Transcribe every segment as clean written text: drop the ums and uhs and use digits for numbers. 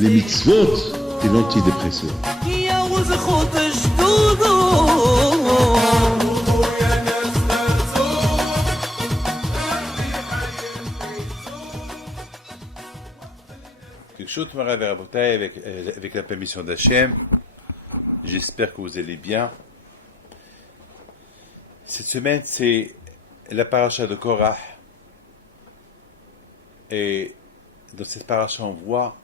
les mitzvot et l'antidépresseur. Quelque chose me rêve à Rabotai avec la permission d'Hachem. J'espère que vous allez bien. Cette semaine, c'est la paracha de Korah. Et dans cette paracha, on voit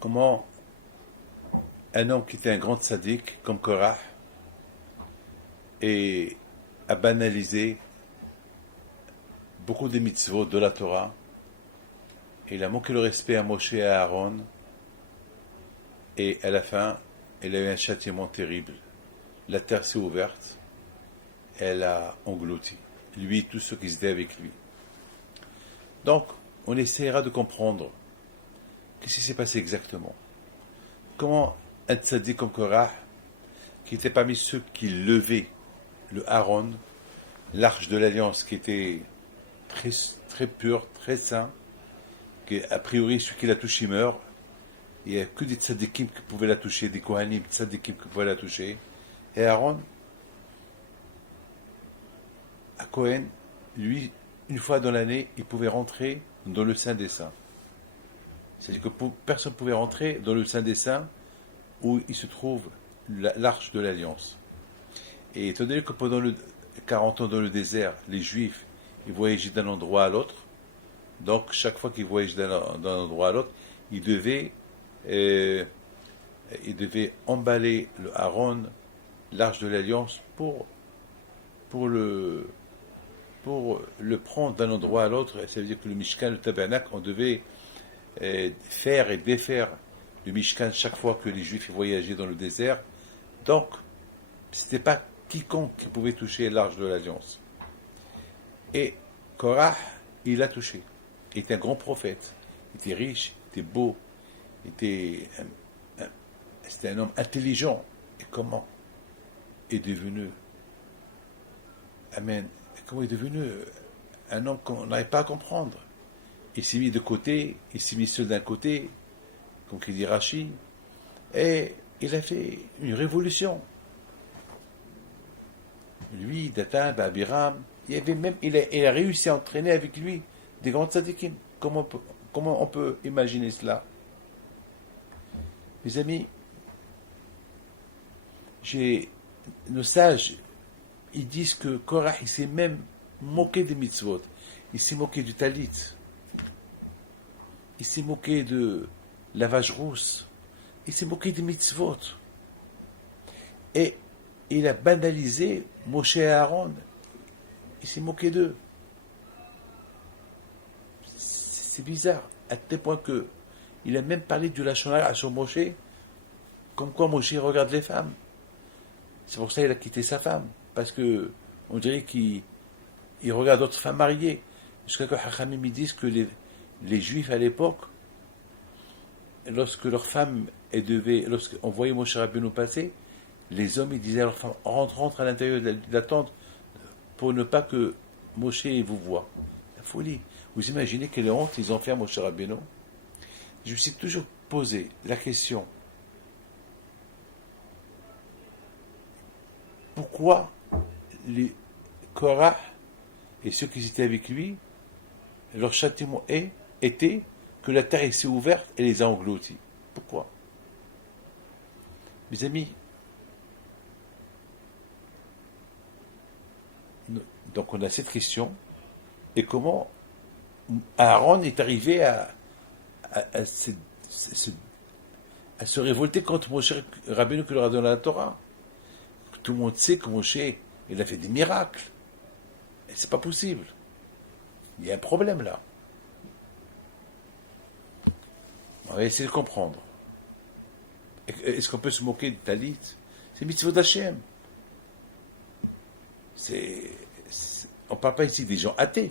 comment un homme qui était un grand tzaddik, comme Korah, et a banalisé beaucoup des mitzvot de la Torah. Et il a manqué le respect à Moshe et à Aaron. Et à la fin, il a eu un châtiment terrible. La terre s'est ouverte. Elle a englouti. Lui et tous ceux qui étaient avec lui. Donc, on essaiera de comprendre qu'est-ce qui s'est passé exactement. Comment un tzaddik comme Korah, qui était parmi ceux qui levaient le Aaron, l'arche de l'alliance qui était très, très pure, très saint, qui a priori celui qui la touche il meurt, il n'y a que des tzaddikim qui pouvaient la toucher, des kohanim tzaddikim qui pouvaient la toucher, et Aaron, à Cohen, lui, une fois dans l'année, il pouvait rentrer dans le Saint des Saints. C'est-à-dire que personne ne pouvait rentrer dans le Saint des Saints où il se trouve l'arche de l'Alliance. Et étant donné que pendant 40 ans dans le désert, les Juifs, ils voyageaient d'un endroit à l'autre, donc chaque fois qu'ils voyageaient d'un endroit à l'autre, ils devaient emballer le Aaron, l'arche de l'Alliance, pour le prendre d'un endroit à l'autre. Ça veut dire que le Mishkan, le tabernacle, on devait faire et défaire le Mishkan chaque fois que les Juifs voyageaient dans le désert. Donc, ce n'était pas quiconque qui pouvait toucher l'arche de l'Alliance. Et Korah, il l'a touché. Il était un grand prophète. Il était riche, il était beau, c'était un homme intelligent. Et comment est devenu Amen. Comment est devenu un homme qu'on n'arrive pas à comprendre. Il s'est mis de côté, il s'est mis seul d'un côté, comme il dit Rashi, et il a fait une révolution. Lui, Datan, Abiram, il a réussi à entraîner avec lui des grands tzadikim. Comment on peut imaginer cela? Mes amis, nos sages, ils disent que Korah, il s'est même moqué des mitzvot. Il s'est moqué du talit. Il s'est moqué de la vache rousse. Il s'est moqué des mitzvot. Et il a banalisé Moshe et Aaron. Il s'est moqué d'eux. C'est bizarre, à tel point que il a même parlé du lachon hara sur Moshe, comme quoi Moshe regarde les femmes. C'est pour ça qu'il a quitté sa femme. Parce que on dirait qu'il regarde d'autres femmes mariées. Jusqu'à que Hachamim disent que les Juifs à l'époque, lorsque leurs femmes lorsqu'on voyait Moshe Rabbeinu passer, les hommes ils disaient à leurs femmes rentre à l'intérieur de la tente pour ne pas que Moshe vous voie. La folie. Vous imaginez quelle honte ils ont fait à Moshe Rabbeinu? Je me suis toujours posé la question, pourquoi les Korah et ceux qui étaient avec lui, leur châtiment était que la terre s'est ouverte et les a engloutis. Pourquoi? Mes amis, donc on a cette question, et comment Aaron est arrivé à se révolter contre Moshe Rabbeinu qui leur a donné la Torah. Tout le monde sait que Moshe, il a fait des miracles. Et c'est pas possible. Il y a un problème là. On va essayer de comprendre. Est-ce qu'on peut se moquer de Talit? C'est mitzvot d'Hachem. On ne parle pas ici des gens athées.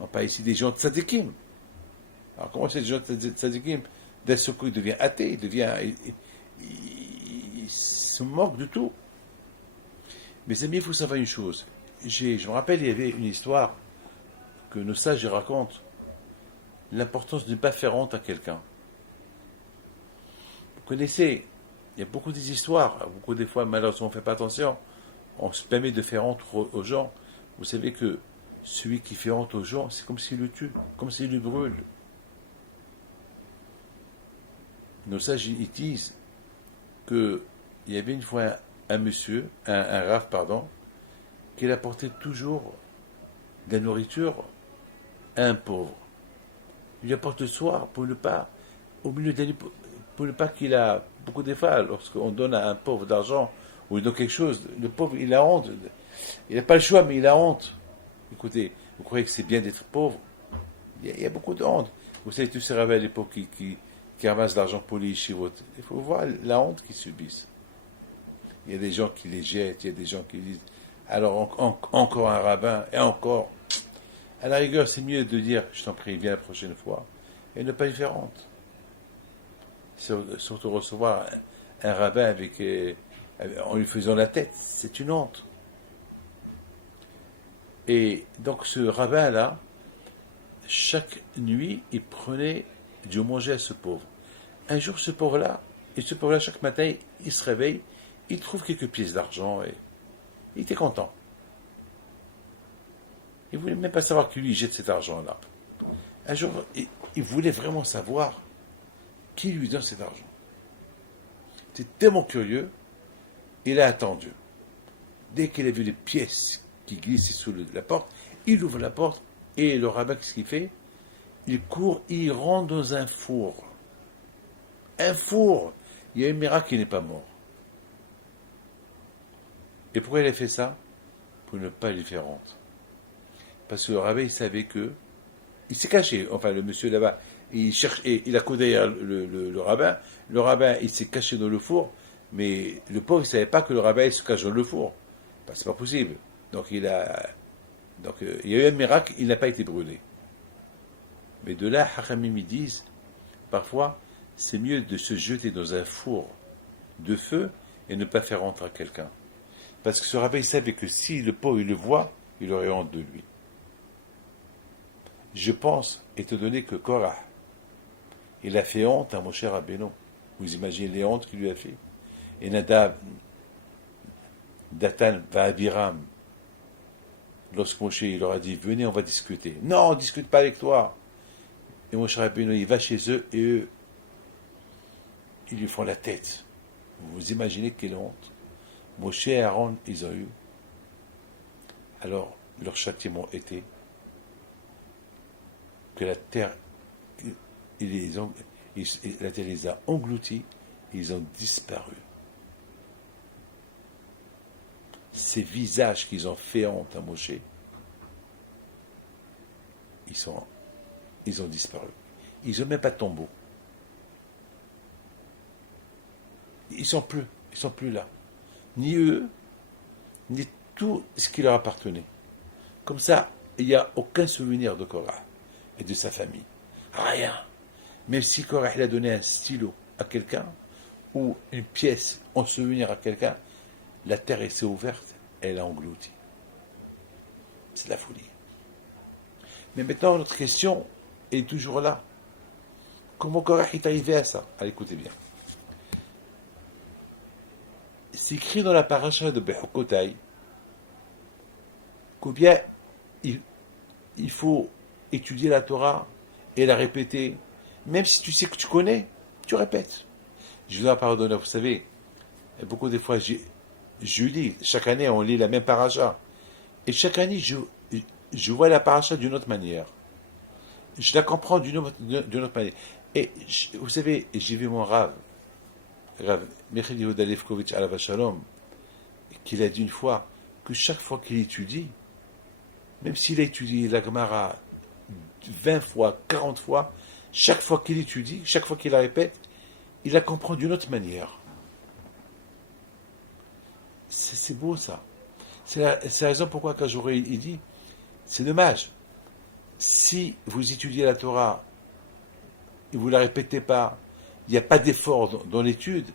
On parle ici des gens tzadikim. Alors comment c'est des gens tzadikim? D'un seul coup, il devient athée, il se moque de tout. Mes amis, il faut savoir une chose. Je me rappelle, il y avait une histoire que nos sages racontent, l'importance de ne pas faire honte à quelqu'un. connaissez, il y a beaucoup des histoires, beaucoup des fois, malheureusement, on ne fait pas attention. On se permet de faire honte aux gens. Vous savez que celui qui fait honte aux gens, c'est comme s'il le tue, comme s'il le brûle. Nos sages, ils disent qu'il y avait une fois un monsieur, un rave, pardon, qui apportait toujours de la nourriture à un pauvre. Il lui apporte le soir pour ne pas, au milieu de la nuit, pour ne pas qu'il a beaucoup d'efforts. Lorsqu'on donne à un pauvre d'argent ou il donne quelque chose, le pauvre, il a honte. Il n'a pas le choix, mais il a honte. Écoutez, vous croyez que c'est bien d'être pauvre? Il y a beaucoup de honte. Vous savez, tous ces rabbins à l'époque qui ramassent l'argent pour les yeshivot, il faut voir la honte qu'ils subissent. Il y a des gens qui les jettent, il y a des gens qui disent, alors encore un rabbin, et encore. À la rigueur, c'est mieux de dire, je t'en prie, viens la prochaine fois, et ne pas y faire honte. Surtout recevoir un rabbin en lui faisant la tête, c'est une honte. Et donc ce rabbin-là, chaque nuit, il prenait du manger à ce pauvre. Un jour, ce pauvre-là, chaque matin, il se réveille, il trouve quelques pièces d'argent, et il était content. Il ne voulait même pas savoir qui lui jette cet argent-là. Un jour, il voulait vraiment savoir qui lui donne cet argent. Il était tellement curieux, il a attendu. Dès qu'il a vu les pièces qui glissaient sous la porte, il ouvre la porte et le rabbin, qu'est-ce qu'il fait? Il court, il rentre dans un four. Un four! Il y a un miracle qui n'est pas mort. Et pourquoi il a fait ça? Pour ne pas lui faire honte. Parce que le rabbin, il savait que... Il s'est caché, enfin le monsieur là-bas, il cherche, et il a couru derrière le rabbin. Le rabbin, il s'est caché dans le four, mais le pauvre, il ne savait pas que le rabbin, il se cache dans le four. Ben, c'est pas possible. Donc il y a eu un miracle, il n'a pas été brûlé. Mais de là, Hachamim, ils disent, parfois, c'est mieux de se jeter dans un four de feu et ne pas faire rentrer quelqu'un. Parce que ce rabbin, il savait que si le pauvre, il le voit, il aurait honte de lui. Je pense, étant donné que Korah, il a fait honte à Moshe Rabbeinu. Vous imaginez les hontes qu'il lui a fait. Et Nadab, Datan, Abiram, lorsque Moshe il leur a dit, venez, on va discuter. Non, on ne discute pas avec toi. Et Moshe Rabbeinu, il va chez eux et eux, ils lui font la tête. Vous imaginez quelle honte. Moshe et Aaron, ils ont eu. Alors, leur châtiment était que la terre, la terre les a engloutis, ils ont disparu. Ces visages qu'ils ont fait honte à Moshe, ils ont disparu. Ils n'ont même pas de tombeau. Ils sont plus là. Ni eux, ni tout ce qui leur appartenait. Comme ça, il n'y a aucun souvenir de Korah et de sa famille. Rien. Même si Korah a donné un stylo à quelqu'un, ou une pièce en souvenir à quelqu'un, la terre s'est ouverte, elle a englouti. C'est la folie. Mais maintenant, notre question est toujours là. Comment Korah est arrivé à ça? Allez, écoutez bien. C'est écrit dans la paracha de Bechukotai combien il faut étudier la Torah et la répéter. Même si tu sais que tu connais, tu répètes. Je vous en pardonne, vous savez, beaucoup de fois, je lis, chaque année, on lit la même paracha. Et chaque année, je vois la paracha d'une autre manière. Je la comprends d'une autre manière. Et vous savez, j'ai vu mon Rav Michael Yehuda Lefkovitch Alav Shalom, qu'il a dit une fois que chaque fois qu'il étudie, même s'il a étudié la Gemara 20 fois, 40 fois, chaque fois qu'il étudie, chaque fois qu'il la répète, il la comprend d'une autre manière. C'est beau ça. C'est la raison pourquoi Kajouré il dit, c'est dommage. Si vous étudiez la Torah et vous ne la répétez pas, il n'y a pas d'effort dans l'étude,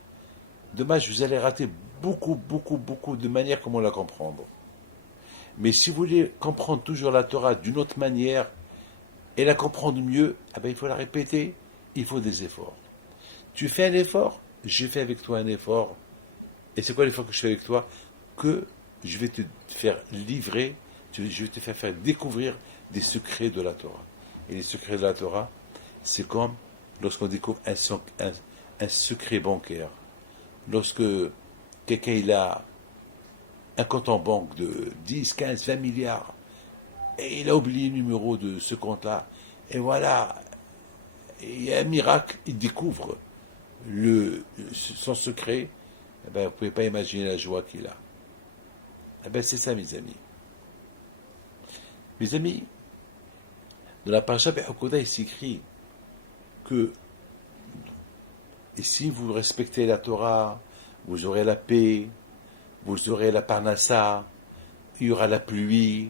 dommage, vous allez rater beaucoup de manières comment la comprendre. Mais si vous voulez comprendre toujours la Torah d'une autre manière et la comprendre mieux, il faut la répéter, il faut des efforts. Tu fais un effort, j'ai fait avec toi un effort. Et c'est quoi l'effort que je fais avec toi? Que je vais te faire livrer, je vais te faire découvrir des secrets de la Torah. Et les secrets de la Torah, c'est comme lorsqu'on découvre un secret bancaire. Lorsque quelqu'un il a un compte en banque de 10, 15, 20 milliards, et il a oublié le numéro de ce compte-là, et voilà, il y a un miracle, il découvre son secret, eh ben, vous ne pouvez pas imaginer la joie qu'il a. Eh ben, c'est ça, mes amis. Mes amis, dans la parasha Be'akoda, il s'écrit que et si vous respectez la Torah, vous aurez la paix, vous aurez la parnassa, il y aura la pluie,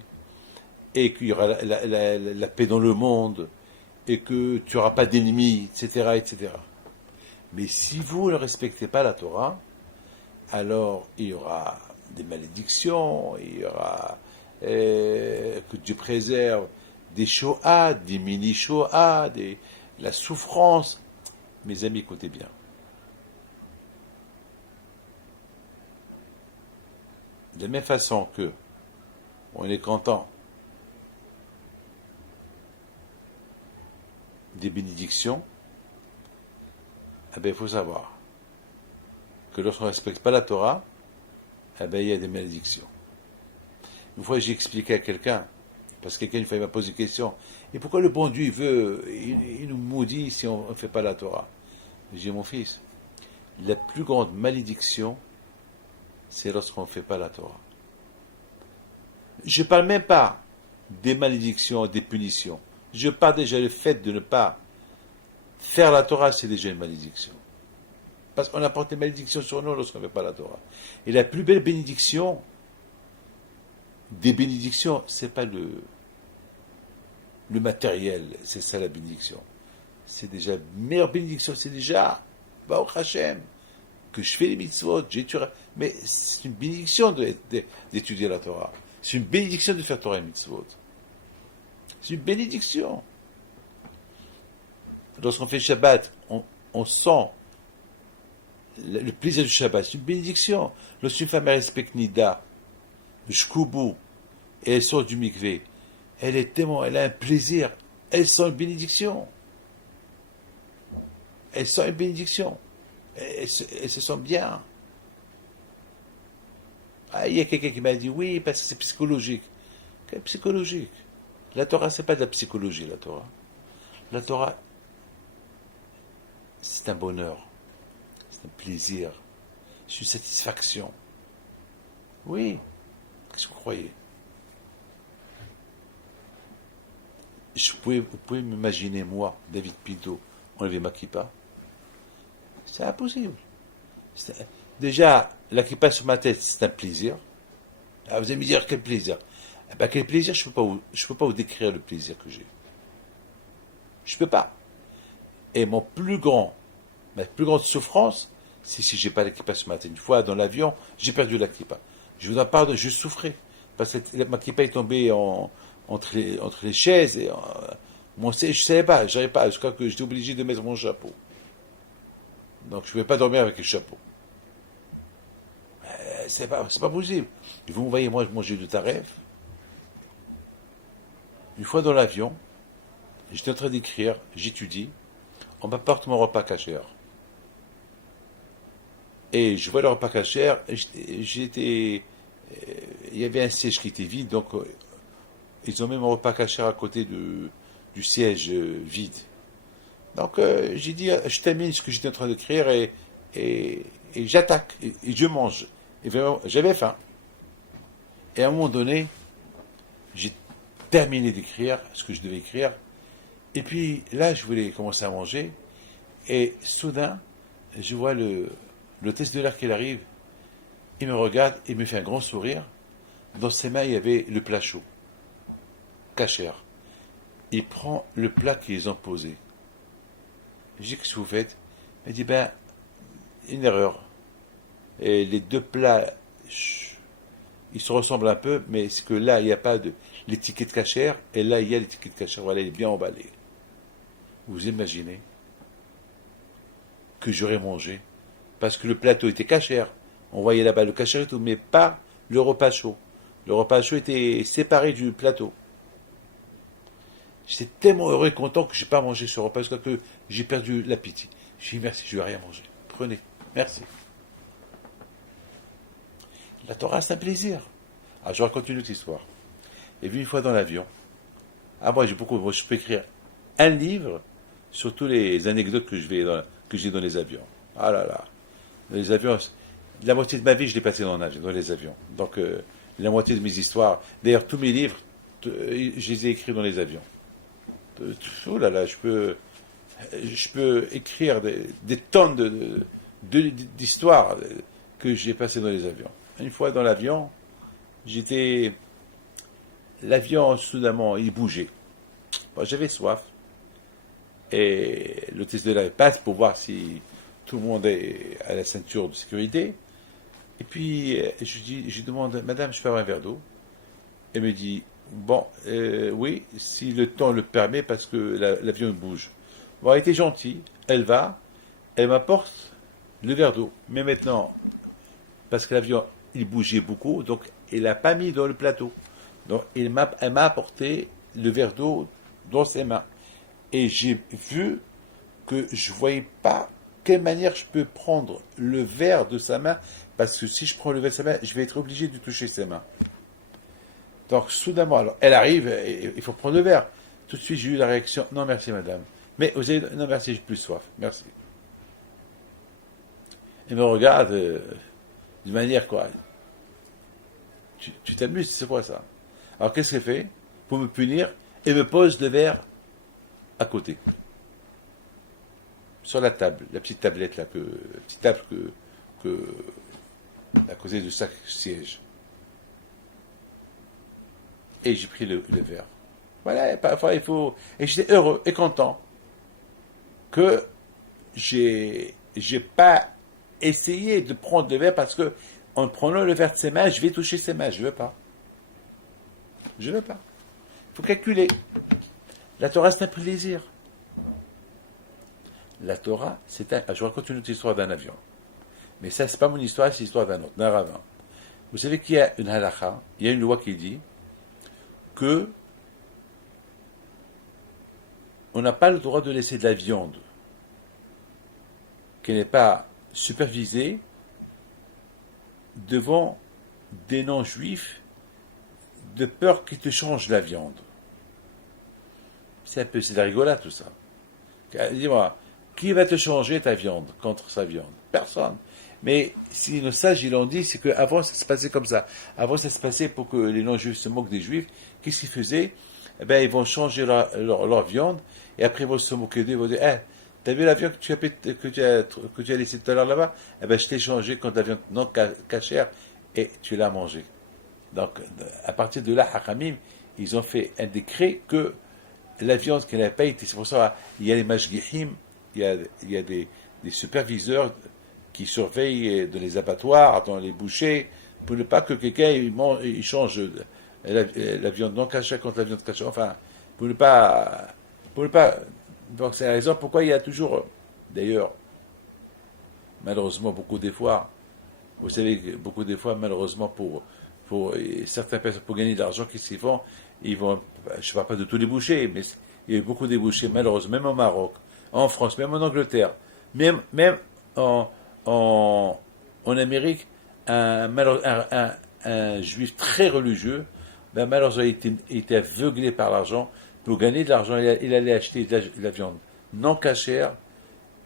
et qu'il y aura la paix dans le monde, et que tu n'auras pas d'ennemis, etc., etc. Mais si vous ne respectez pas la Torah, alors il y aura des malédictions, il y aura que Dieu préserve des Shoah, des mini-Shoah, la souffrance. Mes amis, écoutez bien. De la même façon que on est content des bénédictions, eh bien, il faut savoir que lorsqu'on ne respecte pas la Torah, eh bien, il y a des malédictions. Une fois, j'ai expliqué à quelqu'un, parce que quelqu'un une fois, il m'a posé une question, et pourquoi le bon Dieu il nous maudit si on ne fait pas la Torah? J'ai dit, mon fils, la plus grande malédiction, c'est lorsqu'on ne fait pas la Torah. Je ne parle même pas des malédictions, des punitions. Je parle déjà du fait de ne pas faire la Torah, c'est déjà une malédiction. Parce qu'on apporte des malédictions sur nous lorsqu'on ne fait pas la Torah. Et la plus belle bénédiction, des bénédictions, c'est pas le matériel, c'est ça la bénédiction. C'est déjà la meilleure bénédiction, c'est déjà, Baruch Hashem, que je fais les mitzvot, mais c'est une bénédiction d'étudier la Torah. C'est une bénédiction de faire Torah et mitzvot. C'est une bénédiction. Lorsqu'on fait Shabbat, on sent le plaisir du Shabbat. C'est une bénédiction. Lorsqu'une femme respecte Nida, le Shkubu, et elle sort du mikvé, elle a un plaisir, elle sent une bénédiction. Elle sent une bénédiction. Elle se sent bien. Ah, il y a quelqu'un qui m'a dit, oui, parce que c'est psychologique. Quel psychologique? La Torah, c'est pas de la psychologie, la Torah. La Torah, c'est un bonheur, c'est un plaisir, c'est une satisfaction. Oui, qu'est-ce que vous croyez? Vous pouvez m'imaginer, moi, David Pinto, enlever ma kippa? C'est impossible. Déjà, la kippa sur ma tête, c'est un plaisir. Ah, vous allez me dire quel plaisir? Eh ben, quel plaisir? Je peux pas vous décrire le plaisir que j'ai. Je peux pas. Et ma plus grande souffrance, c'est si j'ai pas la kippa sur ma tête. Une fois dans l'avion, j'ai perdu la kippa. Je vous en parle, je souffrais parce que ma kippa est tombée entre les chaises et je savais pas, j'arrivais pas, jusqu'à que j'étais obligé de mettre mon chapeau. Donc je ne pouvais pas dormir avec le chapeau. C'est pas possible. Vous me voyez, moi, manger du taref. Une fois dans l'avion, j'étais en train d'écrire, j'étudie, on m'apporte mon repas cachère. Et je vois le repas cachère, il y avait un siège qui était vide, donc ils ont mis mon repas cachère à côté du siège vide. Donc j'ai dit, je termine ce que j'étais en train d'écrire et j'attaque, et je mange. Et vraiment, j'avais faim. Et à un moment donné, j'ai terminé d'écrire ce que je devais écrire. Et puis là, je voulais commencer à manger. Et soudain, je vois l'hôtesse de l'air qui arrive. Il me regarde, il me fait un grand sourire. Dans ses mains, il y avait le plat chaud, cachère. Il prend le plat qu'ils ont posé. Je dis, qu'est-ce que vous faites? Il me dit, une erreur. Et les deux plats, ils se ressemblent un peu, mais c'est que là, il n'y a pas de l'étiquette cachère, et là, il y a l'étiquette cachère. Voilà, il est bien emballé. Vous imaginez que j'aurais mangé parce que le plateau était cachère. On voyait là-bas le cachère et tout, mais pas le repas chaud. Le repas chaud était séparé du plateau. J'étais tellement heureux et content que je n'ai pas mangé ce repas jusqu'à que j'ai perdu l'appétit. J'ai dit merci, je ne vais rien manger. Prenez, merci. La Torah, c'est un plaisir. Alors, je raconte une autre histoire. J'ai vu une fois dans l'avion. Ah, moi, je peux écrire un livre sur toutes les anecdotes que j'ai dans les avions. Ah là là. Les avions, la moitié de ma vie, je l'ai passé dans les avions. Donc, la moitié de mes histoires. D'ailleurs, tous mes livres, je les ai écrits dans les avions. Oh là là, je peux écrire des tonnes d'histoires que j'ai passées dans les avions. Une fois dans l'avion, l'avion, soudainement, il bougeait. Bon, j'avais soif. Et l'hôtesse de l'air passe pour voir si tout le monde est à la ceinture de sécurité. Et puis, je demande, Madame, je peux avoir un verre d'eau? Elle me dit, bon, oui, si le temps le permet, parce que l'avion bouge. Bon, elle était gentille, elle m'apporte le verre d'eau. Mais maintenant, parce que l'avion, il bougeait beaucoup, donc elle n'a pas mis dans le plateau. Donc, elle m'a apporté le verre d'eau dans ses mains. Et j'ai vu que je ne voyais pas quelle manière je peux prendre le verre de sa main, parce que si je prends le verre de sa main, je vais être obligé de toucher ses mains. Donc, soudainement, alors, elle arrive, il faut prendre le verre. Tout de suite, j'ai eu la réaction, non merci madame. Mais non merci, j'ai plus soif, merci. Elle me regarde d'une manière quoi. Tu t'amuses, c'est quoi ça? Alors, qu'est-ce qu'elle fait? Pour me punir, elle me pose le verre à côté. Sur la table, la petite tablette là, la petite table à côté de chaque siège. Et j'ai pris le verre. Voilà, parfois il faut. Et j'étais heureux et content que j'ai pas essayé de prendre le verre parce que en prenant le verre de ses mains, je vais toucher ses mains. Je ne veux pas. Je ne veux pas. Il faut calculer. La Torah, c'est un plaisir. La Torah, je raconte une autre histoire d'un avion. Mais ça, c'est pas mon histoire, c'est l'histoire d'un autre, d'un rabbin. Vous savez qu'il y a une halakha, il y a une loi qui dit que on n'a pas le droit de laisser de la viande qui n'est pas supervisée devant des non-juifs de peur qu'ils te changent la viande. C'est de la rigolade tout ça. Dis-moi, qui va te changer ta viande contre sa viande? Personne. Mais si nos sages ils l'ont dit, c'est qu'avant ça se passait comme ça. Avant ça se passait pour que les non-juifs se moquent des juifs. Qu'est-ce qu'ils faisaient? Eh bien, ils vont changer leur viande et après ils vont se moquer d'eux. Ils vont dire, t'as vu la viande que tu as laissée tout à l'heure là-bas? Eh bien, je t'ai changé contre la viande non cachère et tu l'as mangée. Donc, à partir de là, Hachamim, ils ont fait un décret que la viande qui n'avait pas été, c'est pour ça il y a les mashgichim, il y a des superviseurs qui surveillent dans les abattoirs, dans les bouchers, pour ne pas que quelqu'un il change la viande non cachée contre la viande cachée, enfin, pour ne pas, donc c'est la raison pourquoi il y a toujours, d'ailleurs, malheureusement beaucoup des fois, vous savez, beaucoup des fois, malheureusement pour certaines personnes, pour gagner de l'argent, qu'est-ce qu'ils font? Ils vont, je ne parle pas de tous les bouchers, mais il y a eu beaucoup de bouchers, malheureusement, même au Maroc, en France, même en Angleterre, même en Amérique, un juif très religieux, ben malheureusement, il était aveuglé par l'argent. Pour gagner de l'argent, il allait acheter de la viande non cachère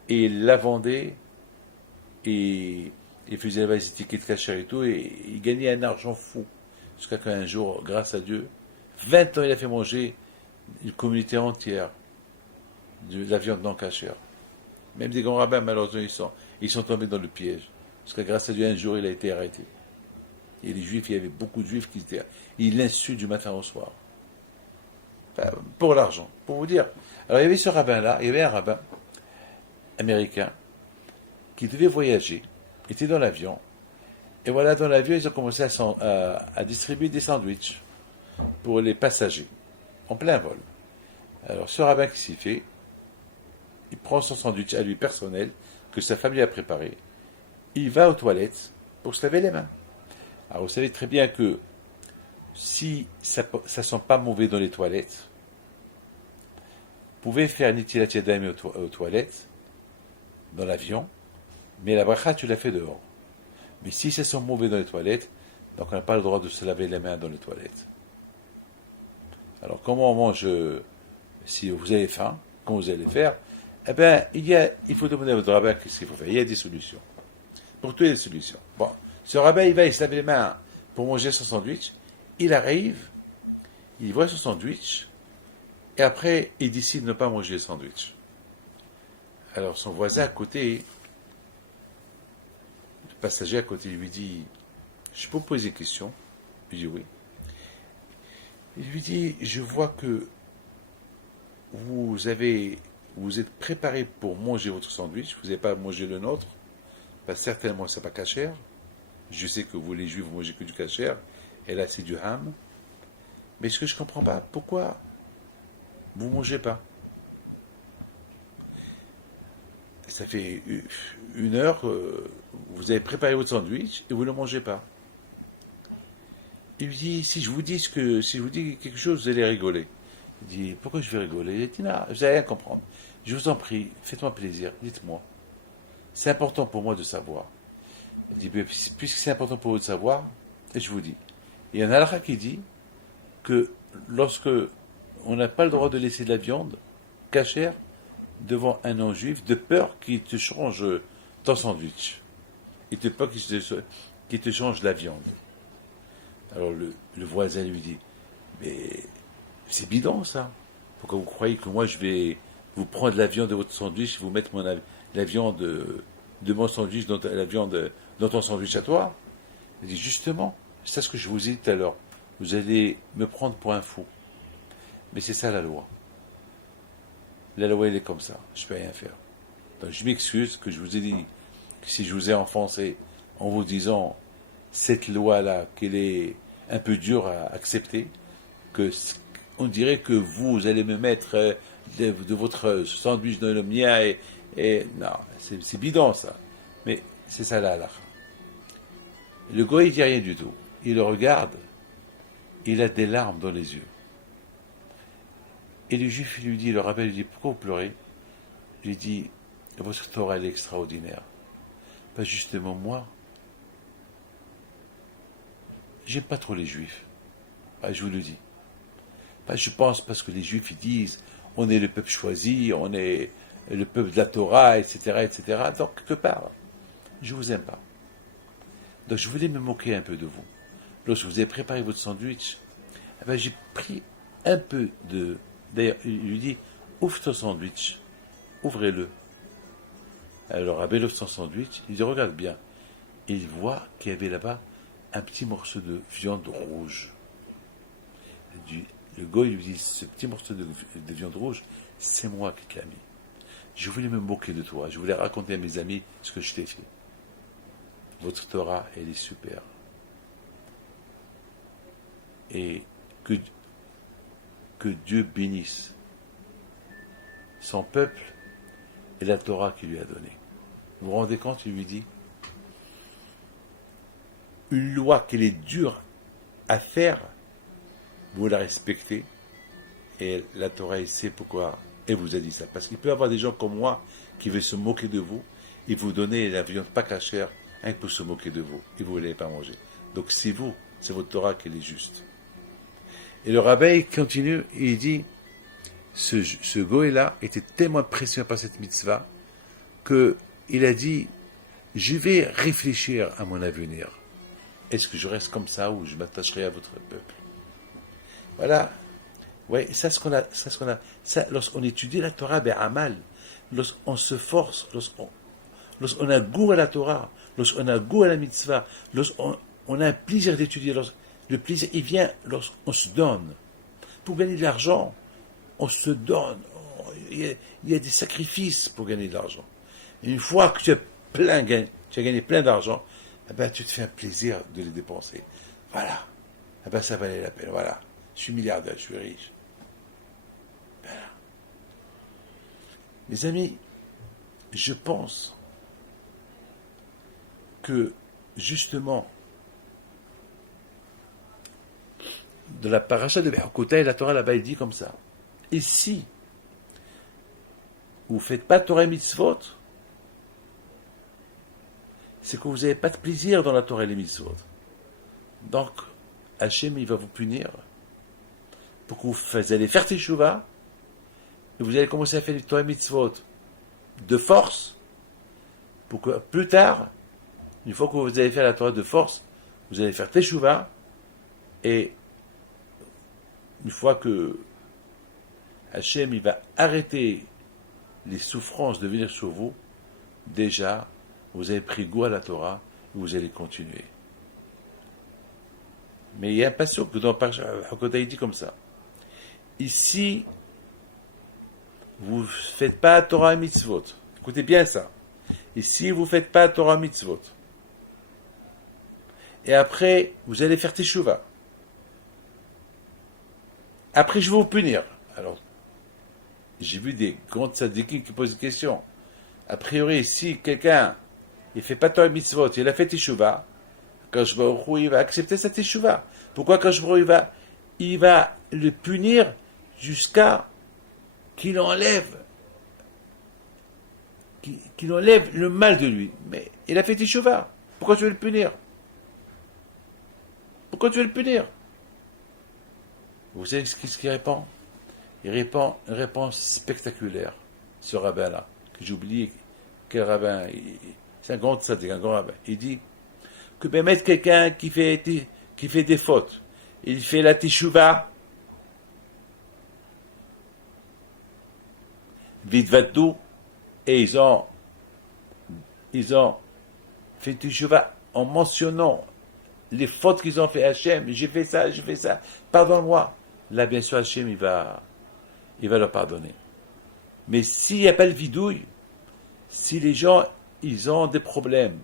et il la vendait et il faisait les étiquettes cachères et tout, et il gagnait un argent fou. Jusqu'à qu'un jour, grâce à Dieu, 20 ans, il a fait manger une communauté entière de la viande non cachère. Même des grands rabbins, malheureusement, ils sont tombés dans le piège. Parce que grâce à Dieu, un jour, il a été arrêté. Et les juifs, il y avait beaucoup de juifs qui étaient... Ils l'insultent du matin au soir. Enfin, pour l'argent, pour vous dire. Alors, il y avait ce rabbin-là, il y avait un rabbin américain qui devait voyager, il était dans l'avion, et voilà, dans l'avion, ils ont commencé à distribuer des sandwichs pour les passagers, en plein vol. Alors, ce rabbin qui s'y fait, il prend son sandwich à lui personnel, que sa famille a préparé, il va aux toilettes pour se laver les mains. Alors vous savez très bien que si ça ne sent pas mauvais dans les toilettes, vous pouvez faire Nitilat Yadayim aux toilettes, dans l'avion, mais la bracha tu la fais dehors. Mais si ça sent mauvais dans les toilettes, donc on n'a pas le droit de se laver les mains dans les toilettes. Alors comment on mange, si vous avez faim, comment vous allez faire? Eh bien, il faut demander à votre rabbin qu'est-ce qu'il faut faire. Il y a des solutions. Pour toutes les solutions. Bon, ce rabbin, il se laver les mains pour manger son sandwich. Il arrive, il voit son sandwich, et après, il décide de ne pas manger le sandwich. Alors son voisin à côté, le passager à côté, lui dit, je peux vous poser une question? Il dit oui. Il lui dit, je vois que vous êtes préparé pour manger votre sandwich, vous n'avez pas mangé le nôtre, parce que certainement c'est pas cachère. Je sais que vous les juifs vous mangez que du cachère, et là c'est du ham. Mais ce que je ne comprends pas, pourquoi vous ne mangez pas? Ça fait 1 heure, vous avez préparé votre sandwich et vous ne le mangez pas. Il lui dit, si je vous dis quelque chose, vous allez rigoler. Il dit, pourquoi je vais rigoler? Il dit, non, vous n'allez rien comprendre. Je vous en prie, faites-moi plaisir, dites-moi. C'est important pour moi de savoir. Il dit, puisque c'est important pour vous de savoir, et je vous dis. Il y a un halakha qui dit que lorsque on n'a pas le droit de laisser de la viande cachère devant un non-juif, de peur qu'il te change ton sandwich. Et de peur qu'il te change la viande. Alors le voisin lui dit, mais c'est bidon ça. Pourquoi vous croyez que moi je vais vous prendre la viande de votre sandwich et vous mettre la viande de mon sandwich dans la viande dans ton sandwich à toi? Il dit justement, c'est ce que je vous ai dit tout à l'heure. Vous allez me prendre pour un fou. Mais c'est ça la loi. La loi elle est comme ça. Je ne peux rien faire. Donc je m'excuse que je vous ai dit que si je vous ai offensé en vous disant cette loi-là, qu'elle est un peu dure à accepter, que on dirait que vous allez me mettre de votre sandwich dans le mien et non, c'est bidon ça. Mais c'est ça la halakha. Le goy il dit rien du tout. Il le regarde, il a des larmes dans les yeux. Et le juif lui dit, le rabbin lui dit, pourquoi vous pleurez? Il lui dit, votre Torah elle est extraordinaire. Pas justement moi. J'aime pas trop les juifs. Je vous le dis. Je pense parce que les juifs ils disent on est le peuple choisi, on est le peuple de la Torah, etc., etc. Donc, quelque part, je vous aime pas. Donc, je voulais me moquer un peu de vous. Lorsque vous avez préparé votre sandwich, j'ai pris un peu de... D'ailleurs, il lui dit ouvre ton sandwich, ouvrez-le. Alors, Rabbi ouvre son sandwich, il dit regarde bien. Et il voit qu'il y avait là-bas un petit morceau de viande rouge. Le goy lui dit, ce petit morceau de viande rouge, c'est moi qui te l'ai mis. Je voulais me moquer de toi, je voulais raconter à mes amis ce que je t'ai fait. Votre Torah, elle est super. Et que Dieu bénisse son peuple et la Torah qu'il lui a donnée. Vous vous rendez compte, il lui dit, une loi qu'elle est dure à faire, vous la respectez, et la Torah, elle sait pourquoi elle vous a dit ça. Parce qu'il peut y avoir des gens comme moi qui veulent se moquer de vous, et vous donner la viande pas cachère, rien que pour se moquer de vous, et vous ne l'avez pas manger. Donc c'est vous, c'est votre Torah qui est juste. Et le rabbin continue, et il dit, ce goé-là était tellement impressionné par cette mitzvah, qu'il a dit, je vais réfléchir à mon avenir. Est-ce que je reste comme ça ou je m'attacherai à votre peuple? Voilà. Ouais, ça, lorsqu'on étudie la Torah, amal, lorsqu'on se force, lorsqu'on a goût à la Torah, lorsqu'on a goût à la mitzvah, lorsqu'on a un plaisir d'étudier, le plaisir, il vient lorsqu'on se donne. Pour gagner de l'argent, on se donne. Il y a des sacrifices pour gagner de l'argent. Et une fois que tu as gagné plein d'argent, tu te fais un plaisir de les dépenser. Voilà. Ça valait la peine. Voilà. Je suis milliardaire, je suis riche. Voilà. Mes amis, je pense que, justement, de la paracha de Behokotay, la Torah là-bas, il dit comme ça. Et si vous ne faites pas Torah et Mitzvot, c'est que vous n'avez pas de plaisir dans la Torah et les Mitzvot. Donc, Hachem, il va vous punir pour que vous allez faire Teshuvah et vous allez commencer à faire les Torah et Mitzvot de force pour que plus tard, une fois que vous allez faire la Torah de force, vous allez faire Teshuvah et une fois que Hachem, il va arrêter les souffrances de venir sur vous, déjà, vous avez pris goût à la Torah et vous allez continuer. Mais il y a un passage que dans Hakotai dit comme ça. Ici, vous ne faites pas Torah et Mitzvot. Écoutez bien ça. Ici, vous ne faites pas Torah et Mitzvot. Et après, vous allez faire Teshuvah. Après, je vais vous punir. Alors, j'ai vu des grands tzadikim qui posent des questions. A priori, si quelqu'un il ne fait pas Torah et Mitzvot, il a fait Teshuvah, Kadosh Baruch Hu, il va accepter sa Teshuvah. Pourquoi Kadosh Baruch Hu, il va le punir jusqu'à qu'il enlève le mal de lui. Mais il a fait Teshuvah. Pourquoi tu veux le punir? Pourquoi tu veux le punir? Vous savez ce qu'il répond? Il répond une réponse spectaculaire, ce rabbin-là, que j'ai oublié quel rabbin. C'est un grand tzaddik, un grand rabbin. Il dit que même mettre quelqu'un qui fait des fautes, il fait la teshuvah, vidvadou, et ils ont fait teshuvah en mentionnant les fautes qu'ils ont fait à Hachem. J'ai fait ça, pardonne-moi. Là, bien sûr, Hachem, il va leur pardonner. Mais s'il n'y a pas le vidouille, si les gens, ils ont des problèmes,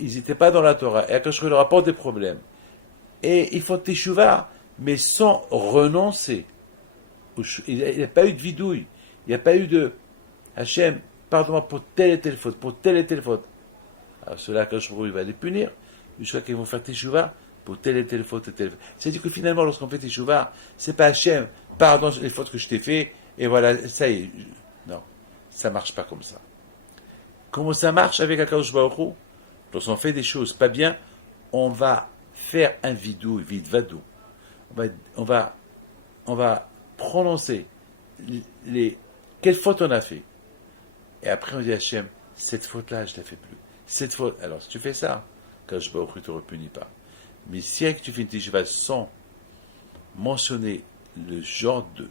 ils n'étaient pas dans la Torah, et Akash leur apporte des problèmes, et ils font teshuvah, mais sans renoncer. Il n'y a pas eu de vidouille, il n'y a pas eu de Hachem, pardonne-moi pour telle et telle faute, Alors cela, Akash il va les punir, jusqu'à qu'ils vont faire teshuvah pour telle et telle faute. C'est-à-dire que finalement, lorsqu'on fait teshuvah, c'est pas Hachem, pardon les fautes que je t'ai fait, et voilà, ça y est. Non, ça marche pas comme ça. Comment ça marche avec Akadosh Baruch Hu? Lorsqu'on fait des choses pas bien, on va faire un vidvadou. On va prononcer quelle faute on a fait. Et après on dit à Hachem, cette faute-là, je ne la fais plus. Cette faute. Alors si tu fais ça, Akadosh Baruch Hu ne te repunit pas. Mais si tu fais une teshuvah sans mentionner le genre de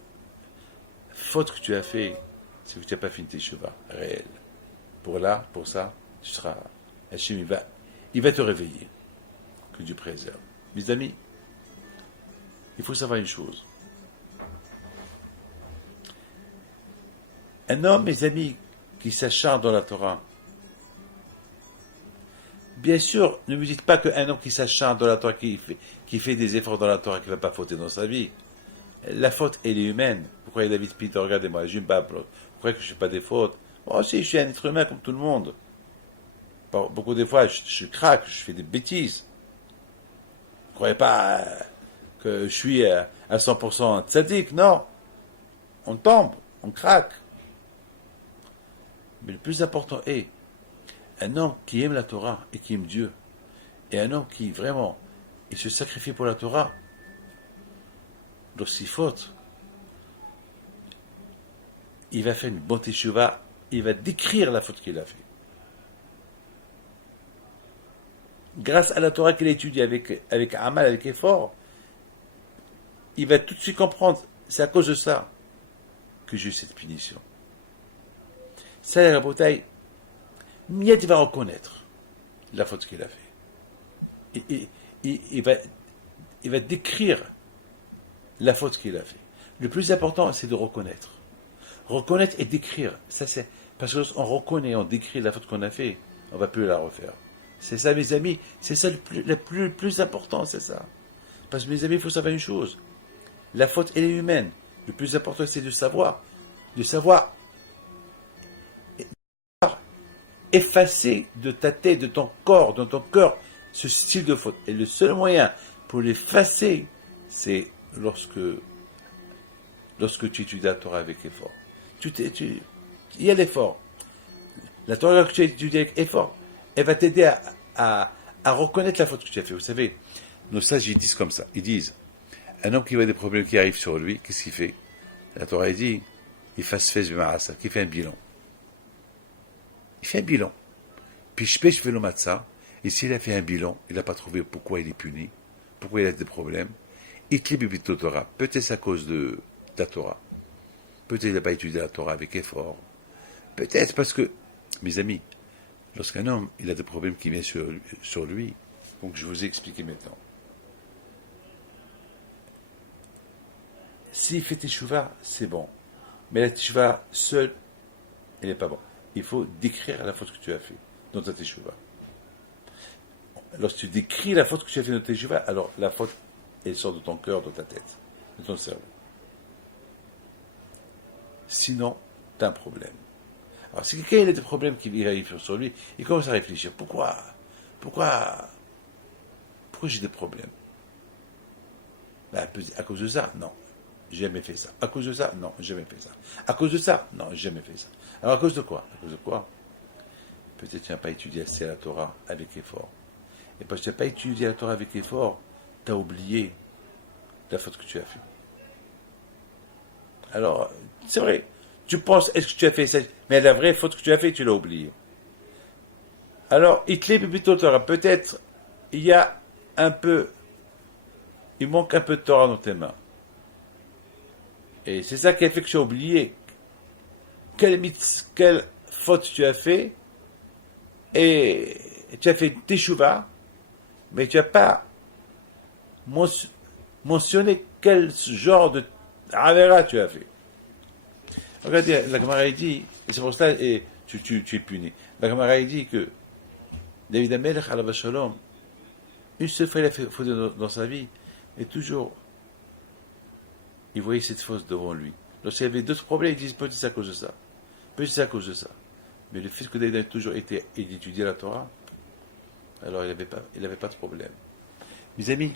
faute que tu as fait, c'est que tu n'as pas fait une teshuvah réelle. Pour ça, tu seras. Hachem, il va te réveiller. Que Dieu préserve. Mes amis, il faut savoir une chose. Un homme, mes amis, qui s'acharne dans la Torah, bien sûr, ne me dites pas qu'un homme qui s'acharne dans la Torah, qui fait des efforts dans la Torah, qui ne va pas fauter dans sa vie. La faute, elle est humaine. Vous croyez, David Peter, regardez-moi, je me bats. Vous croyez que je ne fais pas des fautes? Moi aussi, je suis un être humain comme tout le monde. Beaucoup de fois, je craque, je fais des bêtises. Vous ne croyez pas que je suis à 100% tzaddik? Non. On tombe, on craque. Mais le plus important est un homme qui aime la Torah et qui aime Dieu, et un homme qui vraiment il se sacrifie pour la Torah, lorsqu'il faute, il va faire une bonne teshuvah, il va décrire la faute qu'il a fait. Grâce à la Torah qu'il a étudiée avec amal, avec effort, il va tout de suite comprendre, c'est à cause de ça que j'ai eu cette punition. Ça, la bataille, Miette va reconnaître la faute qu'il a fait. Il va décrire la faute qu'il a fait. Le plus important, c'est de reconnaître. Reconnaître et décrire. Ça, c'est parce qu'on reconnaît, on décrit la faute qu'on a fait, on ne va plus la refaire. C'est ça, mes amis. C'est ça le plus important, c'est ça. Parce que, mes amis, il faut savoir une chose. La faute, elle est humaine. Le plus important, c'est de savoir effacer de ta tête, de ton corps, de ton cœur, ce style de faute. Et le seul moyen pour l'effacer, c'est lorsque tu étudies la Torah avec effort. Il y a l'effort. La Torah que tu étudies avec effort, elle va t'aider à reconnaître la faute que tu as fait. Vous savez, nos sages, ils disent comme ça. Ils disent, un homme qui voit des problèmes qui arrivent sur lui, qu'est-ce qu'il fait? La Torah, elle dit, il fasse fez b'ma'asa, qu'il fait un bilan. Il fait un bilan. Puis je pêche vélo matza, et s'il a fait un bilan, il n'a pas trouvé pourquoi il est puni, pourquoi il a des problèmes. Itli bibito Torah, peut-être à cause de la Torah. Peut-être qu'il n'a pas étudié la Torah avec effort. Peut-être parce que, mes amis, lorsqu'un homme il a des problèmes qui viennent sur lui, donc je vous ai expliqué maintenant. S'il fait teshuva, c'est bon. Mais la teshuva seule, elle n'est pas bon. Il faut décrire la faute que tu as fait dans ta teshuva. Lorsque tu décris la faute que tu as fait dans ta teshuva, alors la faute, elle sort de ton cœur, de ta tête, de ton cerveau. Sinon, tu as un problème. Alors, si quelqu'un a des problèmes qui arrivent sur lui, il commence à réfléchir. Pourquoi j'ai des problèmes? À cause de ça? Non, j'ai jamais fait ça. À cause de ça? Non, j'ai jamais fait ça. À cause de ça? Non, j'ai jamais fait ça. Alors, à cause de quoi? À cause de quoi? Peut-être que tu n'as pas étudié assez la Torah avec effort. Et parce que tu n'as pas étudié la Torah avec effort, tu as oublié la faute que tu as fait. Alors, c'est vrai, tu penses, est-ce que tu as fait ça? Mais la vraie faute que tu as fait, tu l'as oublié. Alors, Hitler Bibito Torah, peut-être, il manque un peu de Torah dans tes mains. Et c'est ça qui a fait que tu as oublié quelle faute tu as fait, et tu as fait teshuva, mais tu n'as pas mentionné quel genre de avera tu as fait. Regardez, la Gemara dit, et c'est pour cela et tu es puni. La Gemara dit que David Amelech alav shalom, une seule fois il a fait faute dans sa vie, et toujours il voyait cette faute devant lui. Lorsqu'il y avait d'autres problèmes, il disait peut-être c'est à cause de ça, peut-être c'est à cause de ça. Mais le fait que David a toujours été d'étudier la Torah, alors il n'avait pas de problème. Mes amis,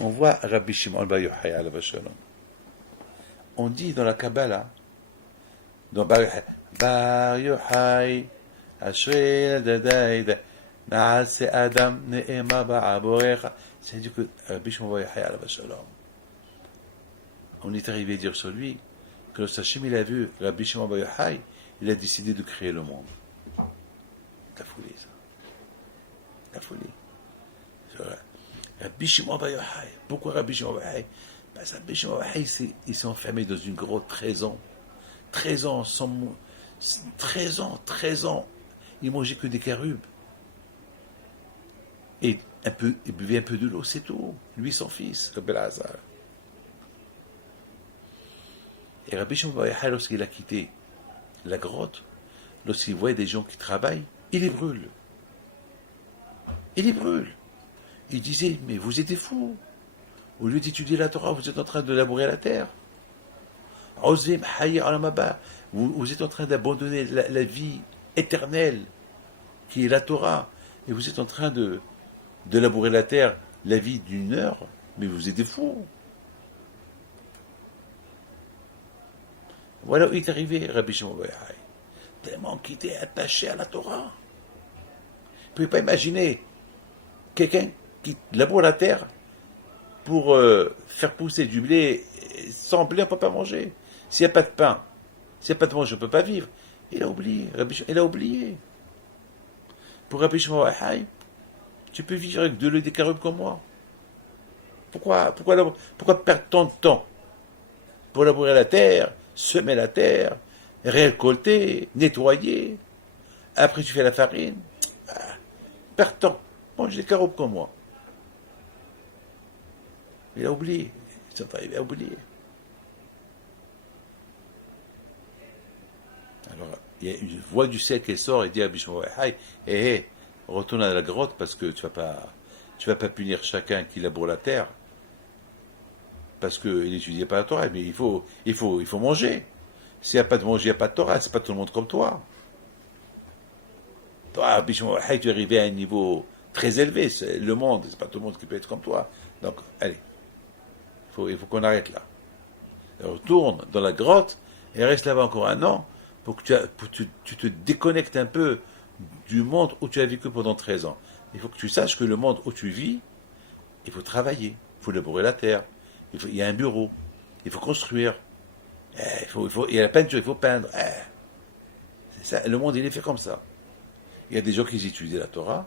on voit Rabbi Shimon bar Yochai alav shalom. On dit dans la Kabbalah, dans bar Yochai, Ashrei Dadaïda, Naase Adam Ne'ema Ba'aborecha. C'est-à-dire que Rabbi Shimon bar Yochai alav shalom, on est arrivé à dire sur lui que le Sachem il a vu Rabbi Shimon bar Yochai, il a décidé de créer le monde. La folie, ça. La folie. Rabbi Shimon bar Yochai. Pourquoi Rabbi Shimon bar Yochai? Parce que Rabbi Shimon bar Yochai, il s'est enfermé dans une grotte 13 ans. 13 ans, 13 ans. Il mangeait que des carubes. Et il buvait un peu de l'eau, c'est tout. Lui, son fils, le Belazar. Et Rabbi Shimon bar Yochai, lorsqu'il a quitté la grotte, lorsqu'il voit des gens qui travaillent, il les brûle. Il les brûle. Il disait, mais vous êtes des fous. Au lieu d'étudier la Torah, vous êtes en train de labourer la terre. Vous êtes en train d'abandonner la vie éternelle, qui est la Torah, et vous êtes en train de labourer la terre, la vie d'une heure, mais vous êtes des fous. Voilà où est arrivé Rabbi Shimon bar Yochai. Tellement qu'il était attaché à la Torah. Vous ne pouvez pas imaginer quelqu'un qui laboure la terre pour faire pousser du blé. Sans blé, on ne peut pas manger. S'il n'y a pas de pain, s'il n'y a pas de manger, on ne peut pas vivre. Il a oublié. Il a oublié. Pour Rabbi Shimon bar Yochai, tu peux vivre avec de l'eau et des carubes comme moi. Pourquoi perdre tant de temps pour labourer la terre, semer la terre, récolter, nettoyer? Après, tu fais la farine. Perds temps. Mange des carubes comme moi. Il a oublié. Il a oublié. Alors, il y a une voix du ciel qui sort et dit à Rabbi Shimon bar Yochai, retourne à la grotte parce que tu vas pas punir chacun qui laboure la terre parce qu'il n'étudie pas la Torah, mais il faut manger. S'il n'y a pas de manger, il n'y a pas de Torah, c'est pas tout le monde comme toi. Toi, Rabbi Shimon Bar Yochai, tu es arrivé à un niveau très élevé. C'est le monde, c'est pas tout le monde qui peut être comme toi. Donc, allez, il faut qu'on arrête là. Retourne dans la grotte et reste là-bas encore un an pour que tu te déconnectes un peu du monde où tu as vécu pendant 13 ans. Il faut que tu saches que le monde où tu vis, il faut travailler, il faut labourer la terre, il y a un bureau, il faut construire, il y a la peinture, il faut peindre. C'est ça, le monde il est fait comme ça. Il y a des gens qui étudient la Torah,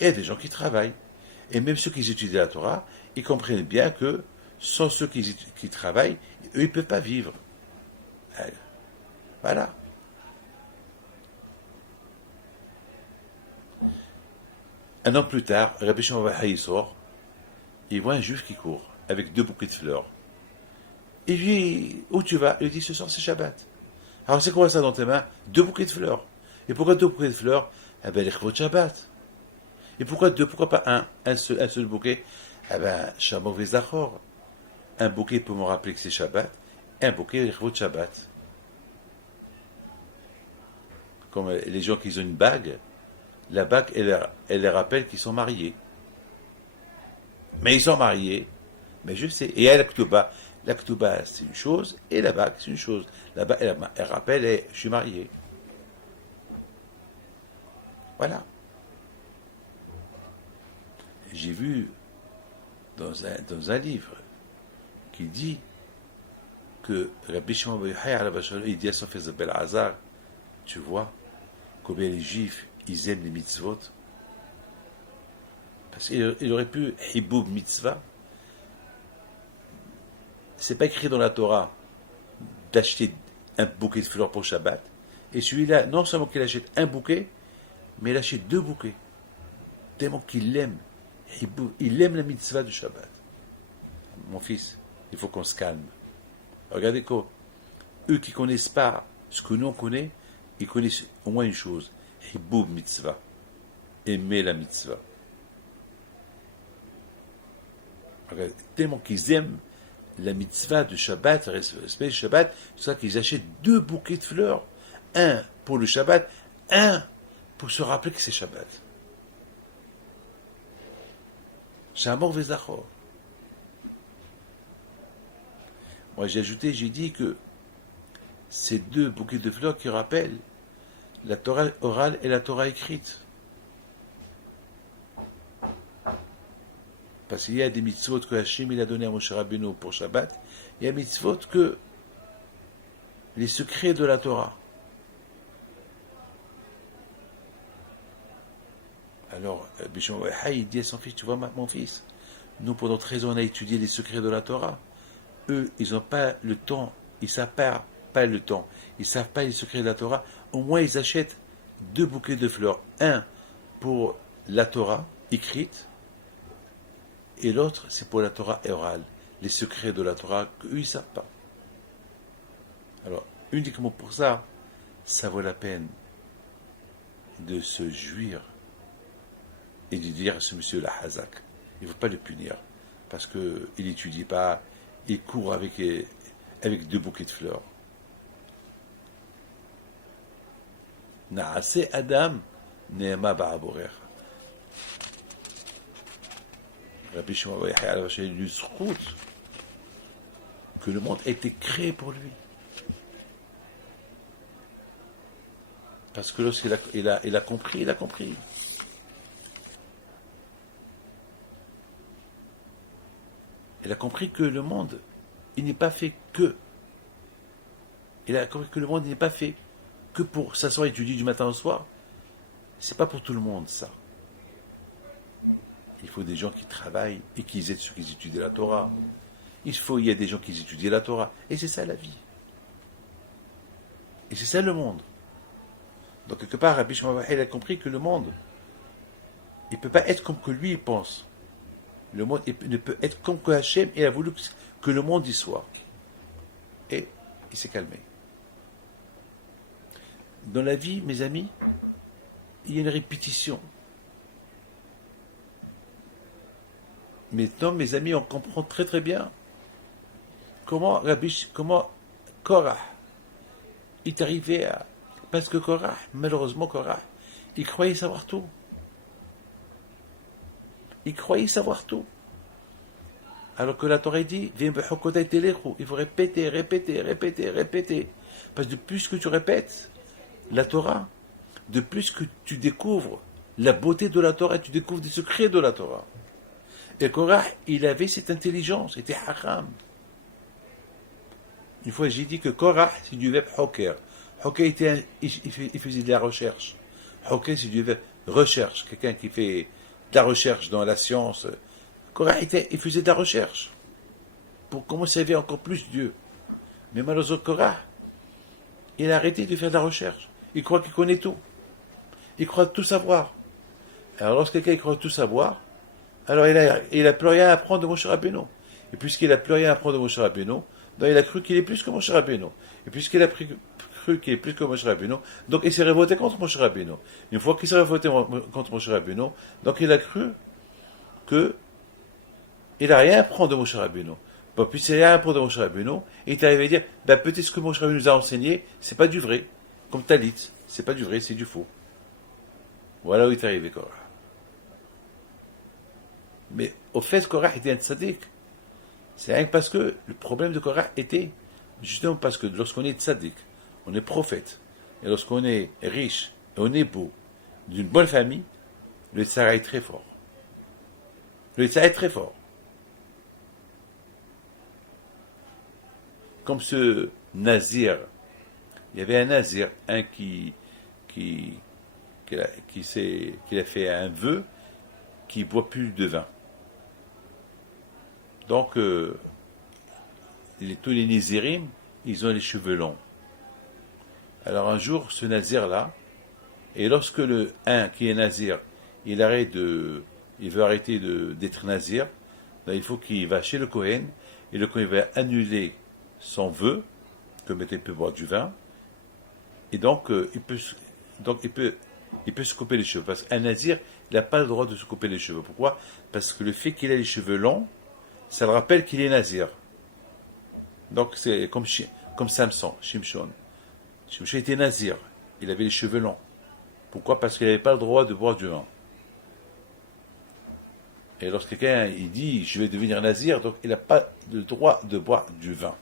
et il y a des gens qui travaillent. Et même ceux qui étudient la Torah, ils comprennent bien que sans ceux qui travaillent, eux, ils ne peuvent pas vivre. Voilà. Un an plus tard, Rabbi Shimon Bar Yochai sort, il voit un juif qui court, avec 2 bouquets de fleurs. Il lui dit, où tu vas? Il lui dit, ce soir c'est Shabbat. Alors c'est quoi ça dans tes mains? 2 bouquets de fleurs. Et pourquoi 2 bouquets de fleurs? Eh bien, les chevaux de Shabbat. Et pourquoi 2? Pourquoi pas un seul bouquet? Eh bien, Shamor Vezachor. Un bouquet pour me rappeler que c'est Shabbat, et un bouquet les chevaux de Shabbat. Comme les gens qui ont une bague, la bague, elle les rappelle qu'ils sont mariés. Mais ils sont mariés, mais je sais. Et il y a la Ktuba. La Ktuba, c'est une chose, et la bague, c'est une chose. La bague, elle rappelle, je suis marié. Voilà. J'ai vu dans un livre qui dit que Rabbi Shimon Bar Yochai, il dit à son fils Belazar, tu vois, combien les Juifs, ils aiment les mitzvot. Parce qu'il aurait pu hiboub mitzvah. C'est pas écrit dans la Torah d'acheter un bouquet de fleurs pour Shabbat. Et celui-là, non seulement qu'il achète un bouquet, mais il achète 2 bouquets. Tellement qu'il l'aime. Il aime la mitzvah du Shabbat. Mon fils, il faut qu'on se calme. Regardez quoi. Eux qui ne connaissent pas ce que nous on connaît, ils connaissent au moins une chose. Hiboub mitzvah. Aimer la mitzvah. Regardez, tellement qu'ils aiment la mitzvah du Shabbat, le respect du Shabbat, c'est ça qu'ils achètent 2 bouquets de fleurs. Un pour le Shabbat, un pour se rappeler que c'est Shabbat. Shamor Vezachor. Moi j'ai dit que ces 2 bouquets de fleurs qui rappellent la Torah orale et la Torah écrite. Parce qu'il y a des mitzvot que Hachem il a donné à Moshe Rabbeinu pour Shabbat, il y a des mitzvot que les secrets de la Torah. Alors, Rabbi Shimon Bar Yochai, il dit à son fils, tu vois mon fils, nous pendant 13 ans on a étudié les secrets de la Torah. Eux, ils n'ont pas le temps, ils ne savent pas le temps, ils ne savent pas les secrets de la Torah. Au moins ils achètent 2 bouquets de fleurs. Un pour la Torah écrite, et l'autre, c'est pour la Torah orale, les secrets de la Torah qu'eux, ils ne savent pas. Alors, uniquement pour ça, ça vaut la peine de se jouir et de dire à ce monsieur la Hazak. Il ne faut pas le punir, parce qu'il n'étudie pas, il court avec 2 bouquets de fleurs. Naase Adam, Neema Ba'aborer. Rabbi Shimon Bar Yochai a eu ce route que le monde a été créé pour lui. Parce que lorsqu'il a compris, il a compris. Il a compris que le monde, il n'est pas fait que. Il a compris que le monde n'est pas fait que pour s'asseoir et étudier du matin au soir. C'est pas pour tout le monde, ça. Il faut des gens qui travaillent et qui aident ceux qui étudient la Torah. Il y a des gens qui étudient la Torah. Et c'est ça la vie. Et c'est ça le monde. Donc quelque part, Rabbi Shimon Bar Yochai a compris que le monde, il ne peut pas être comme que lui il pense. Le monde ne peut être comme que Hachem il a voulu que le monde y soit. Et il s'est calmé. Dans la vie, mes amis, il y a une répétition. Maintenant, mes amis, on comprend très très bien comment Korah est arrivé à... Parce que Korah, malheureusement, Korah, il croyait savoir tout. Il croyait savoir tout. Alors que la Torah dit, il faut répéter, répéter, répéter, répéter. Parce que de plus que tu répètes la Torah, de plus que tu découvres la beauté de la Torah, tu découvres des secrets de la Torah. Et Korah, il avait cette intelligence, il était haram. Une fois, j'ai dit que Korah, c'est du verbe hoker. Hoker, il faisait de la recherche. Hoker, c'est du verbe recherche. Quelqu'un qui fait de la recherche dans la science. Korah, il faisait de la recherche. Pour comment servir encore plus Dieu. Mais malheureusement, Korah, il a arrêté de faire de la recherche. Il croit qu'il connaît tout. Il croit tout savoir. Alors, lorsque quelqu'un croit tout savoir, alors il a plus rien à apprendre de Moshe Rabbeinu. Et puisqu'il n'a plus rien à apprendre de Moshe Rabbeinu, donc il a cru qu'il est plus que Moshe Rabbeinu. Et puisqu'il a cru qu'il est plus que Moshe Rabbeinu, donc il s'est révolté contre Moshe Rabbeinu. Une fois qu'il s'est révolté contre Moshe Rabbeinu, donc il a cru que il n'a rien à apprendre de Moshe Rabbeinu. Bon, puisqu'il n'a rien à apprendre de Moshe Rabbeinu, il est arrivé à dire, peut-être ce que Moshe Rabbeinu nous a enseigné, c'est pas du vrai. Comme Talit, c'est pas du vrai, c'est du faux. Voilà où il est arrivé Korah. Mais au fait, Korah était un tzaddik. C'est rien que parce que le problème de Korah était, justement parce que lorsqu'on est tzaddik, on est prophète, et lorsqu'on est riche, et on est beau, d'une bonne famille, le tzara est très fort. Le tzara est très fort. Comme ce nazir, il y avait un nazir, un qui a fait un vœu qui ne boit plus de vin. Donc, tous les Nézirim, ils ont les cheveux longs. Alors un jour, ce nazir-là, et lorsque un qui est nazir, il veut arrêter d'être nazir, donc il faut qu'il va chez le Kohen, et le Kohen va annuler son vœu, comme il peut boire du vin, et donc il peut se couper les cheveux. Parce qu'un nazir, il n'a pas le droit de se couper les cheveux. Pourquoi? Parce que le fait qu'il ait les cheveux longs, ça le rappelle qu'il est nazir. Donc c'est comme Samson, Shimshon. Shimshon était nazir, il avait les cheveux longs. Pourquoi? Parce qu'il n'avait pas le droit de boire du vin. Et lorsque quelqu'un il dit je vais devenir nazir, donc il n'a pas le droit de boire du vin.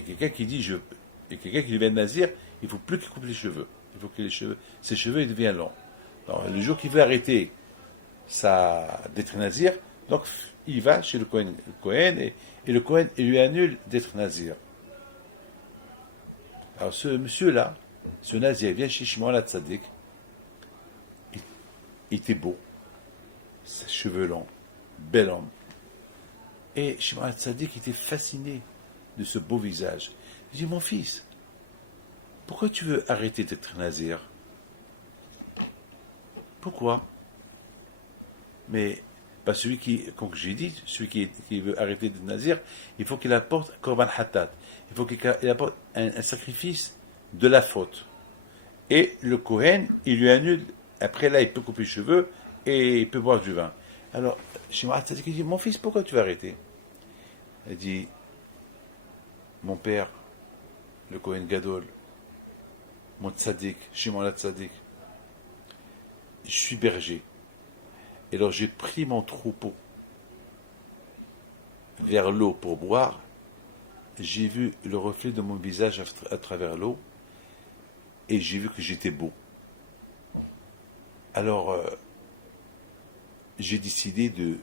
Et quelqu'un qui devient nazir, il ne faut plus qu'il coupe les cheveux. Il faut que ses cheveux ils deviennent longs. Alors, le jour qu'il veut arrêter d'être nazir, donc il va chez le Kohen, et le Kohen il lui annule d'être nazir. Alors ce monsieur-là, ce nazir, vient chez Shimon HaTzadik, il était beau, ses cheveux longs, bel homme. Et Shimon HaTzadik était fasciné de ce beau visage. Il dit, mon fils, pourquoi tu veux arrêter d'être nazir? Pourquoi? Mais celui comme j'ai dit, celui qui veut arrêter d'être nazir, il faut qu'il apporte korban hatat. Il faut qu'il apporte un sacrifice de la faute. Et le Kohen, il lui annule. Après là, il peut couper les cheveux et il peut boire du vin. Alors, Shimon HaTzadik dit, mon fils, pourquoi tu veux arrêter? Il dit, mon père, le Kohen Gadol, mon tzaddik, Shimon HaTzadik, je suis berger. Et alors j'ai pris mon troupeau vers l'eau pour boire. J'ai vu le reflet de mon visage à travers l'eau et j'ai vu que j'étais beau. Alors j'ai décidé de